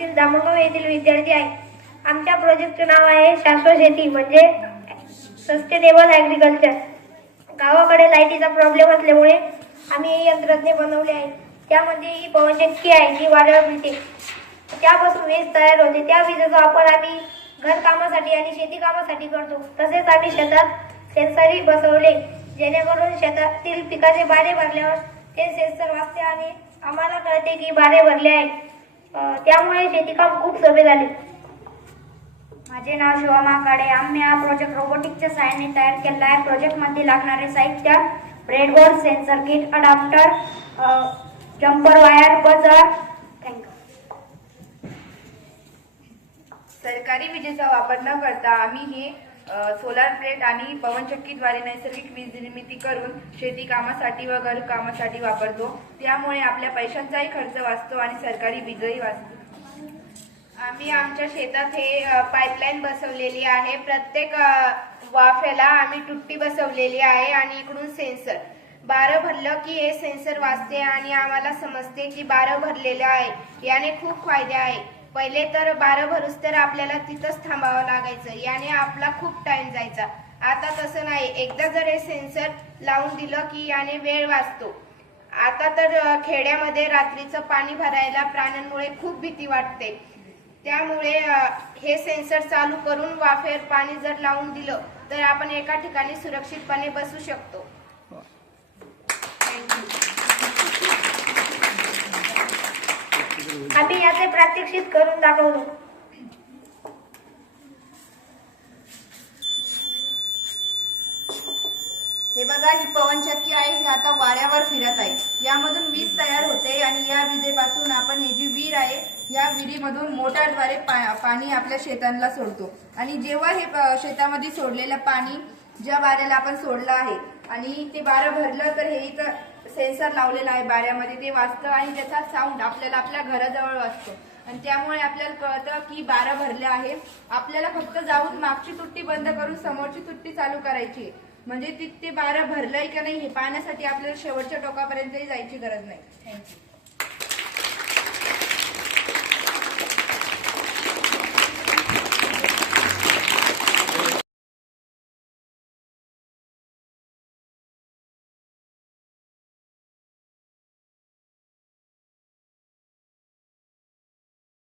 तहसील दामणगाव येथील विद्यार्थी आहे. आमच्या प्रोजेक्टचे नाव आहे शाश्वत शेती म्हणजे सस्टेनेबल ॲग्रिकल्चर. गावाकडे लाईटीचा प्रॉब्लेम असल्यामुळे आम्ही हे यंत्रज्ञ बनवले आहे. त्यामध्ये ही पवनचक्की आहे जी वाऱ्यावर फिरते. त्यापासून वीज तयार होते. त्या विजेचा वापर आम्ही घरकामासाठी आणि शेती कामासाठी करतो. तसेच आम्ही शेतात सेन्सरही बसवले जेणेकरून शेतातील पिकाचे बारे भरल्यावर ते सेन्सर वाचते आणि आम्हाला कळते की बारे भरले आहे. त्यामुळे शेतीकाम खूप सोपे झाले. माझे नाव शिवमा काळे. आम्ही हा प्रोजेक्ट रोबोटिक्सच्या सहाय्याने तयार केला आहे. प्रोजेक्टमध्ये लागणारे साहित्य breadboard, sensor kit, adapter, jumper wire, buzzer. सरकारी विजेचा वापर न करता आम्ही हे सोलार प्लेट आणि पवनचक्कीद्वारे नैसर्गिक वीज निर्मिती करून शेती कामासाठी व घर कामासाठी वापरतो. त्यामुळे आपल्या पैशांचाही खर्च वाचतो आणि सरकारी वीजही वाचतो. आम्ही आमच्या शेतात हे पाईपलाईन बसवलेली आहे. प्रत्येक वाफ्याला आम्ही टुट्टी बसवलेली आहे आणि इकडून सेन्सर. बारं भरलं की हे सेन्सर वाचते आणि आम्हाला समजते की बारं भरलेलं आहे. याने खूप फायदे आहे. पहिले तर बारं भरूस तर आपल्याला तिथंच थांबावं लागायचं. याने आपला खूप टाइम जायचा. आता तसं नाही. एकदा जर हे सेन्सर लावून दिलं की याने वेळ वाचतो. आता तर खेड्यामध्ये रात्रीचं पाणी भरायला प्राण्यांमुळे खूप भीती वाटते. त्यामुळे हे सेन्सर चालू करून वाफेवर पाणी जर लावून दिलं तर आपण एका ठिकाणी सुरक्षितपणे बसू शकतो. आम्ही याचे प्रात्यक्षिक करून दाखवतो. हे बघा, ही पवनचक्की आहे. ही आता वाऱ्यावर फिरत आहे. यामधून वीज तयार होते आणि या विजेपासून आपण ही जी विहीर आहे या विहिरीमधून मोटारद्वारे पाणी आपल्या शेतांना सोडतो. आणि जेव्हा हे शेतामध्ये सोडलेलं पाणी ज्या बाऱ्याला आपण सोडलं आहे आणि ते बारं भरलं तर हे इथं सेन्सर लावलेलं आहे बाऱ्यामध्ये, ते वाजतं आणि त्याचा साऊंड आपल्याला आपल्या घराजवळ वाजतो. आणि त्यामुळे आपल्याला कळतं की बारं भरले आहे. आपल्याला फक्त जाऊन मागची तुट्टी बंद करून समोरची तुट्टी चालू करायची. म्हणजे ते बारं भरलंय का नाही हे पाहण्यासाठी आपल्याला शेवटच्या टोकापर्यंतही जायची गरज नाही. थँक्यू.